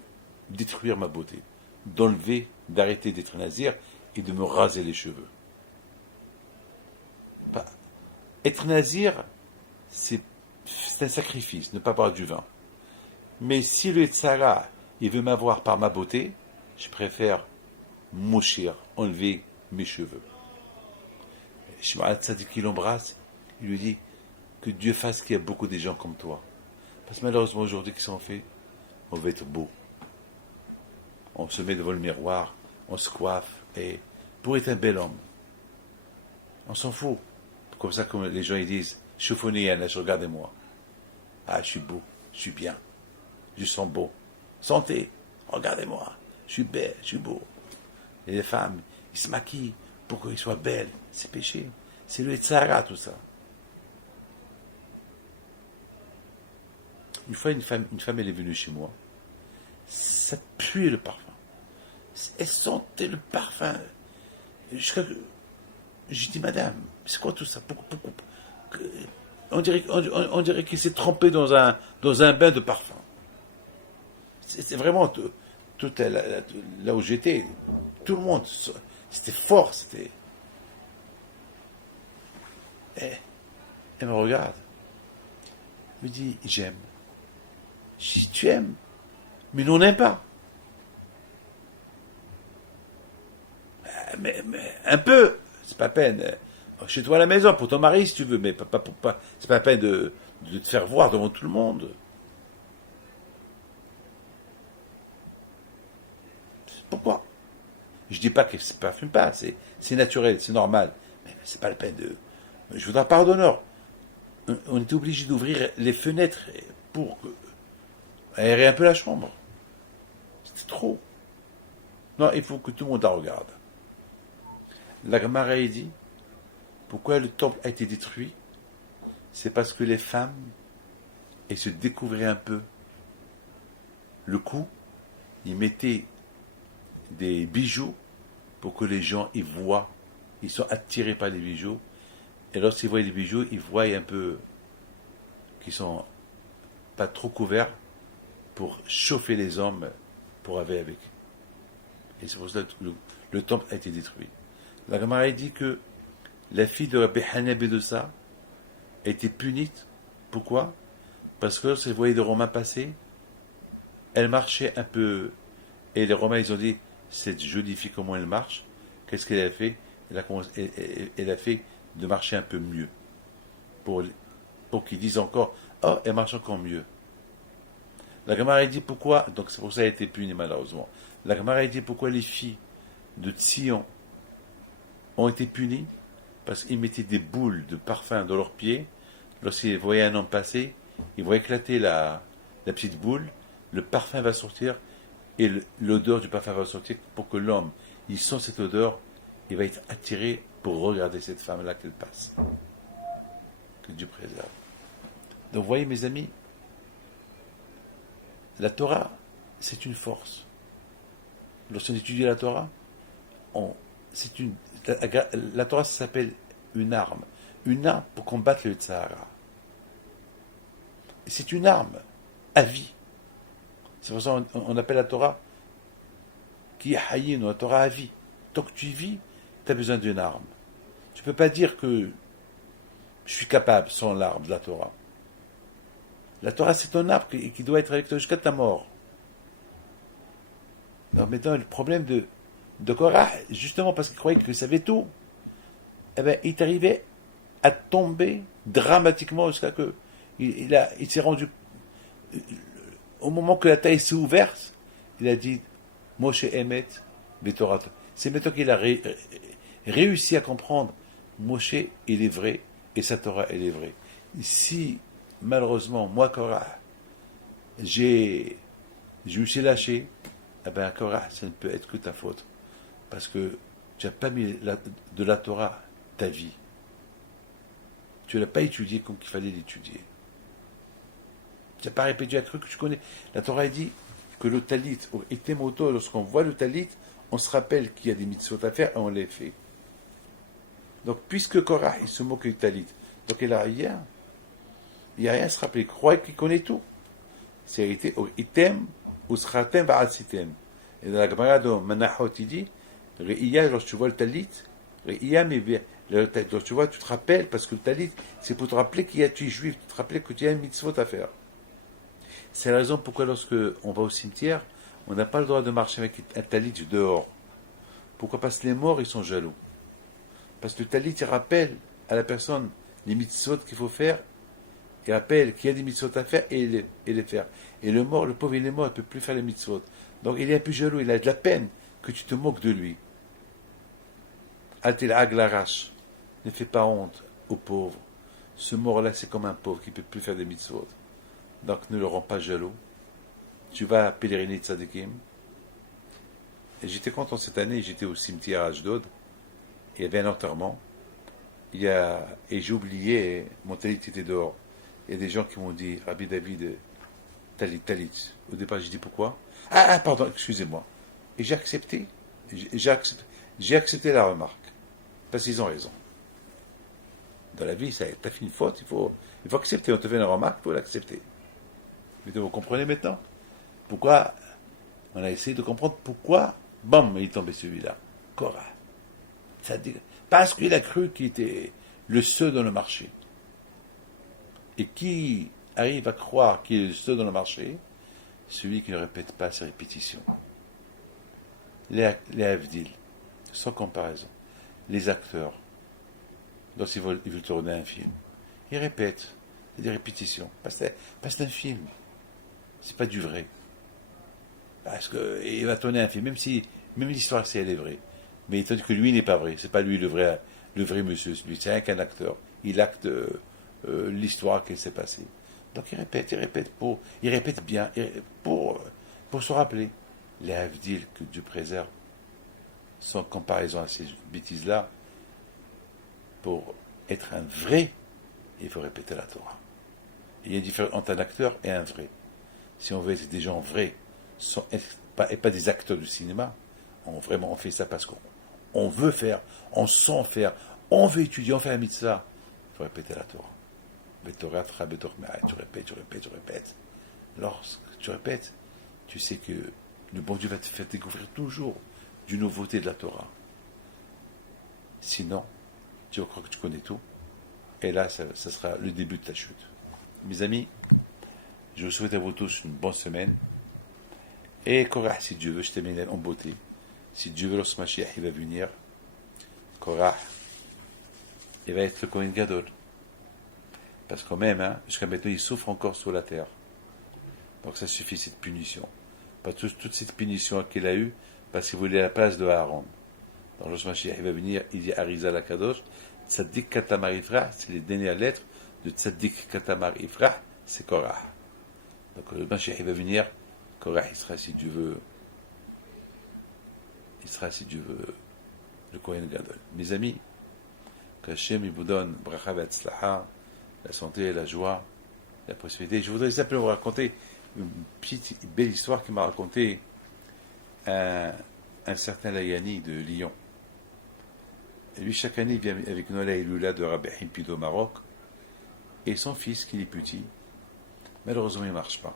détruire ma beauté, d'arrêter d'être nazir et de me raser les cheveux. Être nazir, c'est un sacrifice, ne pas boire du vin. Mais si le Tzara, il veut m'avoir par ma beauté, je préfère mouchir, enlever mes cheveux. Shimon HaTzadik, il l'embrasse, il lui dit que Dieu fasse qu'il y ait beaucoup de gens comme toi. Parce que malheureusement aujourd'hui, qu'est-ce qu'on fait? On veut être beau. On se met devant le miroir, on se coiffe, et pour être un bel homme, on s'en fout. Comme ça, comme les gens ils disent, chauffonnez, regardez-moi. Ah, je suis beau, je suis bien, je sens beau. Santé, regardez-moi, je suis belle, je suis beau. Et les femmes, ils se maquillent pour qu'ils soient belles. C'est péché. C'est le Tzara, tout ça. Une fois, une femme, elle est venue chez moi. Ça puait le parfum. Elle sentait le parfum. J'ai dit, madame, c'est quoi tout ça? On dirait qu'il s'est trempé dans un bain de parfum. C'est vraiment tout là où j'étais. Tout le monde, c'était fort. Elle me regarde. Elle me dit, j'aime. Je dis, tu aimes? Mais nous, on n'aime pas. Mais un peu, c'est pas peine. Chez toi à la maison, pour ton mari si tu veux, mais c'est pas peine de te faire voir devant tout le monde. Pourquoi? Je dis pas que ça ne parfume pas, c'est naturel, c'est normal. Mais c'est pas la peine de. Je voudrais pas d'honneur. On était obligé d'ouvrir les fenêtres pour aérer un peu la chambre. C'était trop. Non, il faut que tout le monde la regarde. La Gemara dit, pourquoi le temple a été détruit? C'est parce que les femmes, elles se découvraient un peu le cou, ils mettaient des bijoux pour que les gens y voient, ils sont attirés par les bijoux, et lorsqu'ils voient les bijoux, ils voient un peu qu'ils sont pas trop couverts pour chauffer les hommes pour aller avec. Et c'est pour ça que le temple a été détruit. La Gemara dit que la fille de Rabbi Hanina ben Dossa a été punie. Pourquoi? Parce que lorsqu'elle voyait les Romains passer, elle marchait un peu. Et les Romains, ils ont dit, cette jolie fille, comment elle marche? Qu'est-ce qu'elle a fait? Elle a fait de marcher un peu mieux. Pour qu'ils disent encore, oh, elle marche encore mieux. La Gemara dit pourquoi, donc c'est pour ça qu'elle a été punie malheureusement. La Gemara dit pourquoi les filles de Tzion ont été punies? Parce qu'ils mettaient des boules de parfum dans leurs pieds. Lorsqu'ils voyaient un homme passer, ils voient éclater la petite boule, le parfum va sortir, et l'odeur du parfum va sortir pour que l'homme, il sent cette odeur, il va être attiré pour regarder cette femme-là qu'elle passe. Que Dieu préserve. Donc, vous voyez, mes amis, la Torah, c'est une force. Lorsqu'on étudie la Torah, la Torah, ça s'appelle une arme. Une arme pour combattre le Tzahara. C'est une arme à vie. C'est pour ça qu'on appelle la Torah qui est hayin, la Torah à vie. Tant que tu vis, tu as besoin d'une arme. Tu ne peux pas dire que je suis capable sans l'arme de la Torah. La Torah, c'est un arbre qui doit être avec toi jusqu'à ta mort. Alors maintenant, le problème de Korah, justement parce qu'il croyait qu'il savait tout, eh bien, il est arrivé à tomber dramatiquement jusqu'à que il s'est rendu. Au moment que la taille s'est ouverte, il a dit Moshe Emet Betorat. C'est maintenant qu'il a réussi à comprendre Moshe, il est vrai, et sa Torah, elle est vraie. Si, malheureusement, moi, Korah, je me suis lâché, eh bien, Korah, ça ne peut être que ta faute. Parce que tu n'as pas mis de la Torah ta vie. Tu ne l'as pas étudié comme il fallait l'étudier. Tu n'as pas répété, tu as cru que tu connais. La Torah dit que le talit, et moto, lorsqu'on voit le talit, on se rappelle qu'il y a des mitzvot à faire et on les fait. Donc, puisque Korah, il se moque du talit, donc il n'y a rien à se rappeler. Il croit qu'il connaît tout. C'est été item ou sratem va'asitem. Et dans la Gemara de Manachot, il dit, Re'iya, lorsque tu vois le talit, Re'iya, mais lorsque tu vois, tu te rappelles, parce que le talit, c'est pour te rappeler tu es juif, te rappeler que tu as un mitzvot à faire. C'est la raison pourquoi lorsque on va au cimetière, on n'a pas le droit de marcher avec un talit dehors. Pourquoi? Parce que les morts, ils sont jaloux. Parce que le talit, il rappelle à la personne les mitzvot qu'il faut faire, il rappelle qu'il y a des mitzvot à faire et les faire. Et le mort, le pauvre, il est mort, il ne peut plus faire les mitzvot. Donc il est un peu jaloux, il a de la peine que tu te moques de lui. Altel aglarash, ne fais pas honte aux pauvres. Ce mort-là, c'est comme un pauvre qui ne peut plus faire des mitzvot. Donc ne le rends pas jaloux. Tu vas pèleriner Tzadikim. Et j'étais content cette année, j'étais au cimetière à Ashdod. Il y avait un enterrement. Et j'ai oublié, mon talit était dehors. Il y a des gens qui m'ont dit, Rabbi David, Talit. Au départ, j'ai dit pourquoi? Ah, pardon, excusez-moi. Et j'ai accepté. J'ai accepté la remarque. Parce qu'ils ont raison. Dans la vie, t'as fait une faute, il faut accepter. On te fait une remarque, il faut l'accepter. Mais vous comprenez maintenant pourquoi on a essayé de comprendre pourquoi, bam, il est tombé celui-là. Korah. Parce qu'il a cru qu'il était le seul dans le marché. Et qui arrive à croire qu'il est le seul dans le marché? Celui qui ne répète pas ses répétitions. Les Avdil, sans comparaison. Les acteurs, lorsqu'ils veulent tourner un film, ils répètent. C'est des répétitions. Parce que c'est un film. C'est pas du vrai. Parce qu'il va tourner un film, même l'histoire, elle est vraie. Mais tandis que lui n'est pas vrai. C'est pas lui le vrai monsieur. C'est qu'un acteur. Il acte l'histoire qui s'est passée. Donc il répète bien, pour se rappeler. Les Avdil que Dieu préserve, sans comparaison à ces bêtises-là, pour être un vrai, il faut répéter la Torah. Il y a une différence entre un acteur et un vrai. Si on veut être des gens vrais, et pas des acteurs du cinéma, on fait ça parce qu'on veut faire, on sent faire, on veut étudier, on fait la mitzvah. Il faut répéter la Torah. Tu répètes. Lorsque tu répètes, tu sais que le bon Dieu va te faire découvrir toujours d'une nouveauté de la Torah. Sinon, tu vas croire que tu connais tout, et là, ça sera le début de ta chute. Mes amis, je vous souhaite à vous tous une bonne semaine, et Korah, si Dieu veut, je termine en beauté. Si Dieu veut, lorsque Mashiach il va venir, Korah, il va être le Kohen Gadol. Parce quand même, jusqu'à maintenant, il souffre encore sur la terre. Donc ça suffit, cette punition. Pas toute cette punition qu'il a eue, parce qu'il voulait la place de Aaron. Dans le Mashiach, il va venir, il dit Arizal Akadosh, Tzaddik Katamar Ifrah, c'est les dernières lettres de Tzaddik Katamar Ifrah, c'est Korah. Donc le Mashiach, il va venir, Korah, il sera, si Dieu veut, le Kohen Gadol. Mes amis, qu'Hachem il vous donne bracha v'atzlaha, la santé, la joie, la prospérité. Je voudrais simplement vous raconter une belle histoire qui m'a raconté un certain Layani de Lyon. Et lui, chaque année, il vient avec nous à la Iloula de Rabbi Himpido au Maroc, et son fils, qui est petit, malheureusement, il ne marche pas.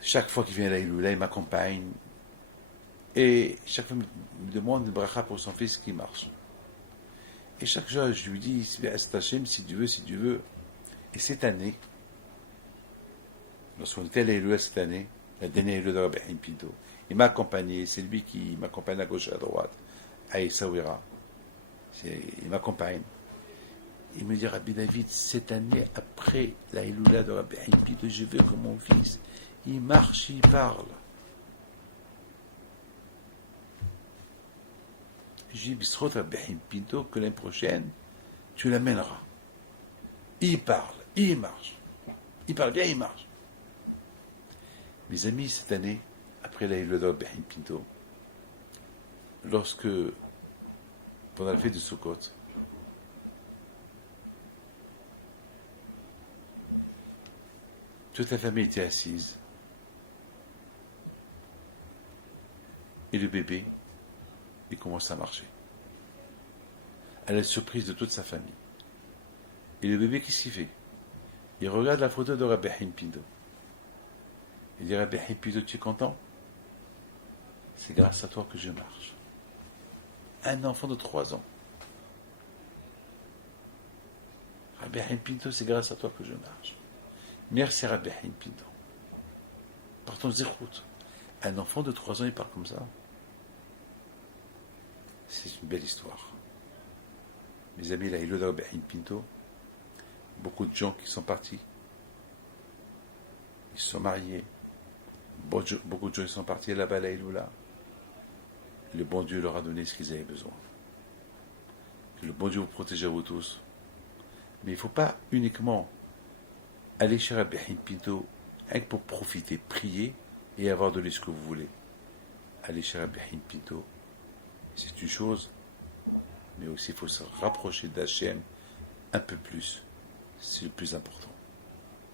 Chaque fois qu'il vient à la Iloula, il m'accompagne, et chaque fois, il me demande une bracha pour son fils qui marche. Et chaque jour, je lui dis, si Dieu veut. Et cette année, lorsqu'on était à la Iloula cette année, la dernière Iloula de Rabbi Himpido, il m'a accompagné, c'est lui qui m'accompagne à gauche et à droite, à Essaouira. Il m'accompagne. Il me dit, Rabbi David, cette année, après la Iloula de Rabbi Himpido, je veux que mon fils, il marche, il parle. Je dis, Bisrot Rabbi Himpido, que l'année prochaine, tu l'amèneras. Il parle, il marche. Il parle bien, il marche. Mes amis, cette année, après la Iloula de Rabbi Himpido, lorsque, pendant la fête de Sukkot, toute la famille était assise, et le bébé, il commence à marcher. À la surprise de toute sa famille. Et le bébé, qu'est-ce qu'il fait? Il regarde la photo de Rabbi Himpido. Il dit, Rabbi Himpido, tu es content? C'est grâce à toi que je marche. Un enfant de 3 ans. Rabbi Himpido, c'est grâce à toi que je marche. Merci Rabbi Himpido. Partons zéroute. Un enfant de 3 ans, il parle comme ça. C'est une belle histoire. Mes amis, la Iloula de Rabbi Himpido, beaucoup de gens qui sont partis. Ils se sont mariés. Beaucoup de gens qui sont partis là-bas à la Iloula. Le bon Dieu leur a donné ce qu'ils avaient besoin. Que le bon Dieu vous protège à vous tous. Mais il ne faut pas uniquement aller chez Rabbi Himpido pour profiter, prier et avoir de ce que vous voulez. Aller chez Rabbi Himpido, c'est une chose, mais aussi il faut se rapprocher d'Hachem un peu plus. C'est le plus important.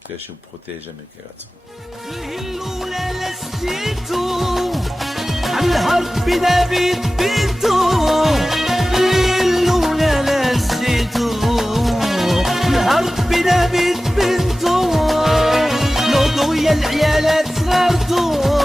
qu'Hachem protège America ragazzi. العيالات صغرتو